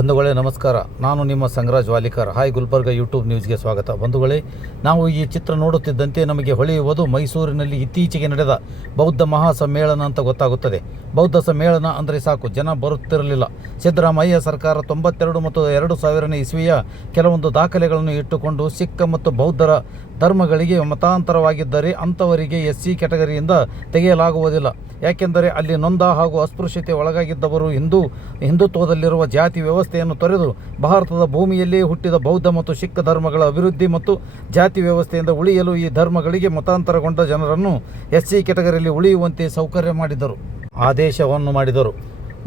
ಬಂಧುಗಳೇ, ನಮಸ್ಕಾರ. ನಾನು ನಿಮ್ಮ ಸಂಗರಾಜ್ ವಾಲಿಕರ್. ಹಾಯ್, ಗುಲ್ಬರ್ಗ ಯೂಟ್ಯೂಬ್ ನ್ಯೂಸ್ಗೆ ಸ್ವಾಗತ. ಬಂಧುಗಳೇ, ನಾವು ಈ ಚಿತ್ರ ನೋಡುತ್ತಿದ್ದಂತೆ ನಮಗೆ ಹೊಳೆಯುವುದು ಮೈಸೂರಿನಲ್ಲಿ ಇತ್ತೀಚೆಗೆ ನಡೆದ ಬೌದ್ಧ ಮಹಾಸಮ್ಮೇಳನ ಅಂತ ಗೊತ್ತಾಗುತ್ತದೆ. ಬೌದ್ಧ ಸಮ್ಮೇಳನ ಅಂದರೆ ಸಾಕು, ಜನ ಬರುತ್ತಿರಲಿಲ್ಲ. ಸಿದ್ದರಾಮಯ್ಯ ಸರ್ಕಾರ ತೊಂಬತ್ತೆರಡು ಮತ್ತು ಎರಡು ಸಾವಿರನೇ ಇಸ್ವಿಯ ಕೆಲವೊಂದು ದಾಖಲೆಗಳನ್ನು ಇಟ್ಟುಕೊಂಡು ಸಿಕ್ಕ ಮತ್ತು ಬೌದ್ಧರ ಧರ್ಮಗಳಿಗೆ ಮತಾಂತರವಾಗಿದ್ದರೆ ಅಂಥವರಿಗೆ ಎಸ್ ಸಿ ಕ್ಯಾಟಗರಿಯಿಂದ ತೆಗೆಯಲಾಗುವುದಿಲ್ಲ. ಯಾಕೆಂದರೆ ಅಲ್ಲಿ ನೊಂದ ಹಾಗೂ ಅಸ್ಪೃಶ್ಯತೆ ಒಳಗಾಗಿದ್ದವರು ಹಿಂದೂ, ಹಿಂದುತ್ವದಲ್ಲಿರುವ ಜಾತಿ ವ್ಯವಸ್ಥೆಯನ್ನು ತೊರೆದು ಭಾರತದ ಭೂಮಿಯಲ್ಲಿಯೇ ಹುಟ್ಟಿದ ಬೌದ್ಧ ಮತ್ತು ಸಿಖ್ ಧರ್ಮಗಳ ಅಭಿವೃದ್ಧಿ ಮತ್ತು ಜಾತಿ ವ್ಯವಸ್ಥೆಯಿಂದ ಉಳಿಯಲು ಈ ಧರ್ಮಗಳಿಗೆ ಮತಾಂತರಗೊಂಡ ಜನರನ್ನು ಎಸ್ ಸಿ ಕೆಟಗರಿಯಲ್ಲಿ ಉಳಿಯುವಂತೆ ಸೌಕರ್ಯ ಮಾಡಿದರು. ಆದೇಶವನ್ನು ಮಾಡಿದರು.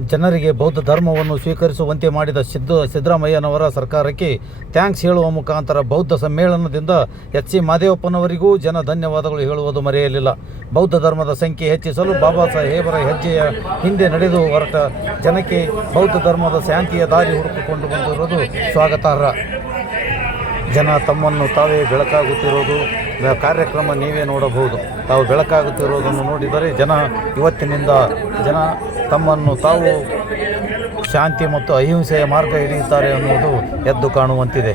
ಜನರಿಗೆ ಬೌದ್ಧ ಧರ್ಮವನ್ನು ಸ್ವೀಕರಿಸುವಂತೆ ಮಾಡಿದ ಸಿದ್ದು ಸಿದ್ದರಾಮಯ್ಯನವರ ಸರ್ಕಾರಕ್ಕೆ ಥ್ಯಾಂಕ್ಸ್ ಹೇಳುವ ಮುಖಾಂತರ ಬೌದ್ಧ ಸಮ್ಮೇಳನದಿಂದ ಎಚ್ ಸಿ ಮಾದೇವಪ್ಪನವರಿಗೂ ಜನ ಧನ್ಯವಾದಗಳು ಹೇಳುವುದು ಮರೆಯಲಿಲ್ಲ. ಬೌದ್ಧ ಧರ್ಮದ ಸಂಖ್ಯೆ ಹೆಚ್ಚಿಸಲು ಬಾಬಾ ಸಾಹೇಬರ ಹೆಜ್ಜೆಯ ಹಿಂದೆ ನಡೆದು ಹೊರಟ ಜನಕ್ಕೆ ಬೌದ್ಧ ಧರ್ಮದ ಶಾಂತಿಯ ದಾರಿ ಹುಡುಕಿಕೊಂಡು ಬಂದಿರುವುದು ಸ್ವಾಗತಾರ್ಹ. ಜನ ತಮ್ಮನ್ನು ತಾವೇ ಬೆಳಕಾಗುತ್ತಿರೋದು ಬ- ಕಾರ್ಯಕ್ರಮ ನೀವೇ ನೋಡಬಹುದು. ತಾವು ಬೆಳಕಾಗುತ್ತಿರುವುದನ್ನು ನೋಡಿದರೆ ಜನ ಇವತ್ತಿನಿಂದ ಜನ ತಮ್ಮನ್ನು ತಾವು ಶಾಂತಿ ಮತ್ತು ಅಹಿಂಸೆಯ ಮಾರ್ಗ ಹಿಡಿಯುತ್ತಾರೆ ಅನ್ನುವುದು ಎದ್ದು ಕಾಣುವಂತಿದೆ.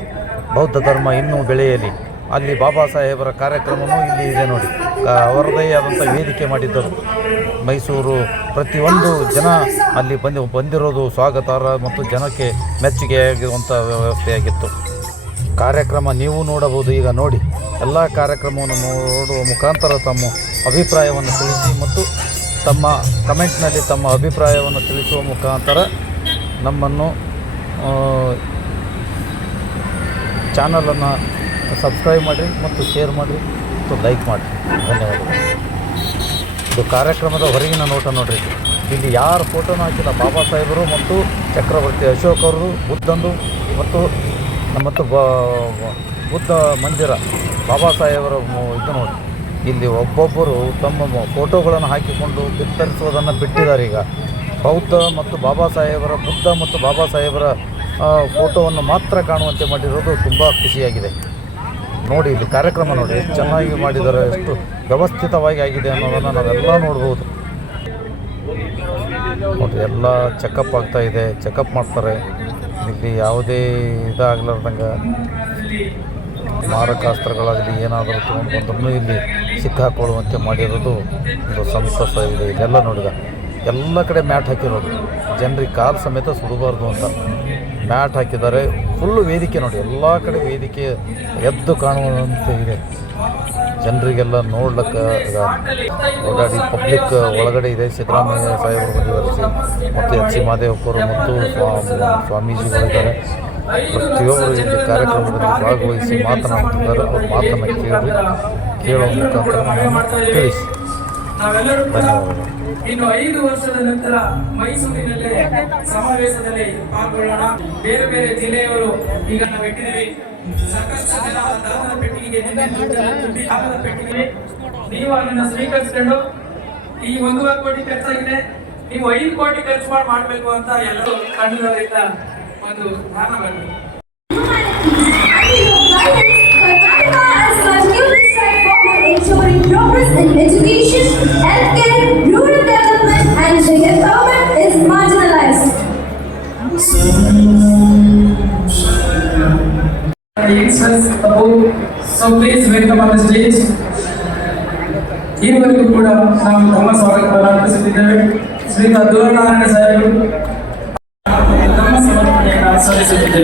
ಬೌದ್ಧ ಧರ್ಮ ಇನ್ನೂ ಬೆಳೆಯಲಿ. ಅಲ್ಲಿ ಬಾಬಾ ಸಾಹೇಬರ ಕಾರ್ಯಕ್ರಮವೂ ಇಲ್ಲಿ ಇದೆ ನೋಡಿ. ಅವರದೇ ಆದಂಥ ವೇದಿಕೆ ಮಾಡಿದ್ದರು. ಮೈಸೂರು ಪ್ರತಿಯೊಂದು ಜನ ಅಲ್ಲಿ ಬಂದು ಬಂದಿರೋದು ಸ್ವಾಗತಾರ್ಹ ಮತ್ತು ಜನಕ್ಕೆ ಮೆಚ್ಚುಗೆಯಾಗಿರುವಂಥ ವ್ಯವಸ್ಥೆಯಾಗಿತ್ತು. ಕಾರ್ಯಕ್ರಮ ನೀವು ನೋಡಬಹುದು. ಈಗ ನೋಡಿ, ಎಲ್ಲ ಕಾರ್ಯಕ್ರಮವನ್ನು ನೋಡುವ ಮುಖಾಂತರ ತಮ್ಮ ಅಭಿಪ್ರಾಯವನ್ನು ತಿಳಿಸಿ ಮತ್ತು ತಮ್ಮ ಕಮೆಂಟ್ನಲ್ಲಿ ತಮ್ಮ ಅಭಿಪ್ರಾಯವನ್ನು ತಿಳಿಸುವ ಮುಖಾಂತರ ನಮ್ಮನ್ನು ಚಾನಲನ್ನು ಸಬ್ಸ್ಕ್ರೈಬ್ ಮಾಡಿರಿ ಮತ್ತು ಶೇರ್ ಮಾಡಿರಿ ಮತ್ತು ಲೈಕ್ ಮಾಡಿರಿ ಧನ್ಯವಾದಗಳು. ಇದು ಕಾರ್ಯಕ್ರಮದ ಹೊರಗಿನ ನೋಟ ನೋಡ್ರಿ. ಇಲ್ಲಿ ಯಾರು ಫೋಟೋನ ಹಾಕಿಲ್ಲ, ಬಾಬಾ ಸಾಹೇಬರು ಮತ್ತು ಚಕ್ರವರ್ತಿ ಅಶೋಕ್ ಅವರು, ಬುದ್ಧಂದು ಮತ್ತು ಮತ್ತು ಬುದ್ಧ ಮಂದಿರ ಬಾಬಾ ಸಾಹೇಬರ ಇದು ನೋಡಿ. ಇಲ್ಲಿ ಒಬ್ಬೊಬ್ಬರು ತಮ್ಮ ಫೋಟೋಗಳನ್ನು ಹಾಕಿಕೊಂಡು ಬಿತ್ತರಿಸುವುದನ್ನು ಬಿಟ್ಟಿದ್ದಾರೆ ಈಗ. ಬೌದ್ಧ ಮತ್ತು ಬಾಬಾ ಸಾಹೇಬರ, ಬುದ್ಧ ಮತ್ತು ಬಾಬಾ ಸಾಹೇಬರ ಫೋಟೋವನ್ನು ಮಾತ್ರ ಕಾಣುವಂತೆ ಮಾಡಿರೋದು ತುಂಬ ಖುಷಿಯಾಗಿದೆ. ನೋಡಿ, ಇಲ್ಲಿ ಕಾರ್ಯಕ್ರಮ ನೋಡಿ, ಎಷ್ಟು ಚೆನ್ನಾಗಿ ಮಾಡಿದ್ದಾರೆ, ಎಷ್ಟು ವ್ಯವಸ್ಥಿತವಾಗಿ ಆಗಿದೆ ಅನ್ನೋದನ್ನು ನಾವೆಲ್ಲ ನೋಡ್ಬೋದು. ನೋಡಿ, ಎಲ್ಲ ಚೆಕಪ್ ಆಗ್ತಾ ಇದೆ ಚೆಕಪ್ ಮಾಡ್ತಾರೆ. ಇಲ್ಲಿ ಯಾವುದೇ ಇದಾಗಲಾರ್ದಂಗೆ ಮಾರಕಾಸ್ತ್ರಗಳಾಗಲಿ ಏನಾದರೂ ತೊಗೊಂಡು ಬಂದ್ರೂ ಇಲ್ಲಿ ಸಿಕ್ಕಾಕೊಳ್ಳುವಂತೆ ಮಾಡಿರೋದು ಒಂದು ಸಂತಸ ಇದೆ. ಇದೆಲ್ಲ ನೋಡಿದ. ಎಲ್ಲ ಕಡೆ ಮ್ಯಾಟ್ ಹಾಕಿರೋದು ಜನರಿಗೆ ಕಾಲು ಸಮೇತ ಸುಡಬಾರ್ದು ಅಂತ. ಮ್ಯಾಟ್ ಹಾಕಿದ್ದಾರೆ. ಫುಲ್ಲು ವೇದಿಕೆ ನೋಡಿ. ಎಲ್ಲ ಕಡೆ ವೇದಿಕೆ ಎದ್ದು ಕಾಣುವಂತೆ ಇದೆ. ಜನರಿಗೆಲ್ಲ ನೋಡ್ಲಿಕ್ಕೆ ಓಡಾಡಿ ಪಬ್ಲಿಕ್ ಒಳಗಡೆ ಇದೆ. ಸಿದ್ದರಾಮಯ್ಯ ಸಾಹೇಬರು ಬಂದಿದ್ದಾರೆ ಮತ್ತು ಎಚ್ ಸಿ ಮಾದೇವಪ್ಪರು ಮತ್ತು ಸ್ವಾ- ಸ್ವಾಮೀಜಿಗಳಿದ್ದಾರೆ ಪ್ರತಿಯೊಬ್ಬರು ಇಲ್ಲಿ ಕಾರ್ಯಕ್ರಮದಲ್ಲಿ ಭಾಗವಹಿಸಿ ಮಾತನಾಡ್ತಿದ್ದಾರೆ. ಅವ್ರ ಮಾತನ್ನು ಕೇಳಿ ಕೇಳುವ ಮುಖಾಂತರ ತಿಳಿಸಿ. ನಾವೆಲ್ಲರೂ ಕೂಡ ಇನ್ನು ಐದು ವರ್ಷದ ನಂತರ ಮೈಸೂರಿನಲ್ಲಿ ಸಮಾವೇಶದಲ್ಲಿ ಪಾಲ್ಗೊಳ್ಳೋಣ. ಬೇರೆ ಬೇರೆ ಜಿಲ್ಲೆಯವರು ಈಗ ನಾವು ಇಟ್ಟಿದ್ದೀವಿ ಸಾಕಷ್ಟು ಜನ ದಾನದ ಪೆಟ್ಟಿಗೆಗೆ ನಿನ್ನೆ ದುಡ್ಡನ್ನ ತುಂಬಿ ದಾನದ ಪೆಟ್ಟಿಗೆ ನೀವು ಅದನ್ನ ಸ್ವೀಕರಿಸಿಕೊಂಡು ಈ ಒಂದೂವರೆ ಕೋಟಿ ಖರ್ಚಾಗಿದೆ. ನೀವು ಐದು ಕೋಟಿ ಖರ್ಚು ಮಾಡಿ ಮಾಡಬೇಕು ಅಂತ ಎಲ್ಲರೂ ಕಣ್ಣುಗಳಿಂದ ಒಂದು ensuring progress in education, Healthcare, rural development and gender empowerment is marginalized. So please welcome on the stage. ఈ వరకు కూడా నాకు ధర్మ స్వాగతం శ్రీ దూరనారాయణ సార్ ధర్మ సమర్పణ అనుసరిస్తుంది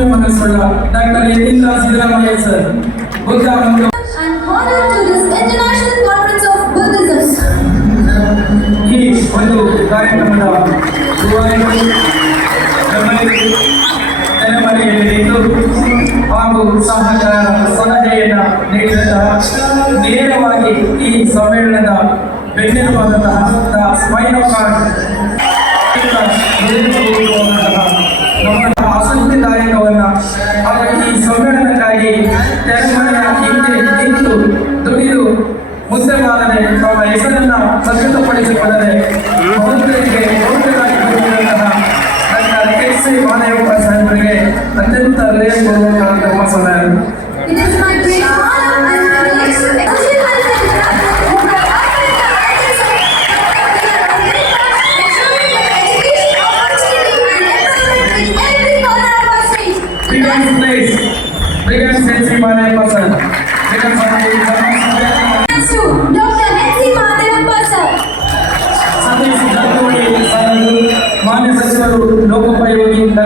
ಒಮ್ಮೆ ಮನಸ್ಸುಳ್ಳ ಡಾಕ್ಟರ್ ಎಲ್ಲಿಂದ ಸಿದ್ದರಾಮಯ್ಯ ಸರ್. ಬುದ್ಧ ಈ ಒಂದು ಕಾರ್ಯಕ್ರಮದ ಹಾಗೂ ನೇರವಾಗಿ ಈ ಸಮ್ಮೇಳನದ ಬೆನ್ನೆಲುಬಾದಂತಹ ಸ್ವಯಂ ಕಾರ್ಡ್. ಆಶೀರ್ವಾದ ಎಂಬ ಸಾಹೇಬರಿಗೆ ಅತ್ಯಂತ ಹೃದಯಪೂರ್ವಕ ನಮ್ಮ ಸಲಹೆ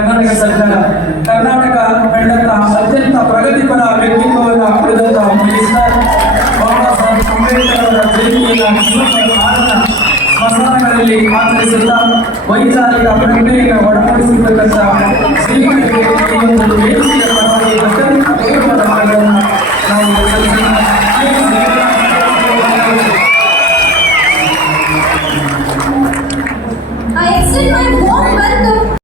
ಕರ್ನಾಟಕ ಸರ್ಕಾರ, ಕರ್ನಾಟಕ ಬೆಳೆದಂತಹ ಅತ್ಯಂತ ಪ್ರಗತಿಪರ ವ್ಯಕ್ತಿತ್ವವನ್ನು ಪಡೆದಂತಹ ಬಾಬಾ ಸಾಹೇಬ್ ಅಂಬೇಡ್ಕರ್ ಅವರ ಆಚರಿಸುತ್ತಾ ವೈಚಾರಿಕ ಪ್ರಜ್ಞೆಯನ್ನು ಒಳಪಡಿಸಿರ್ತಕ್ಕಂಥ ಶ್ರೀಮಂತ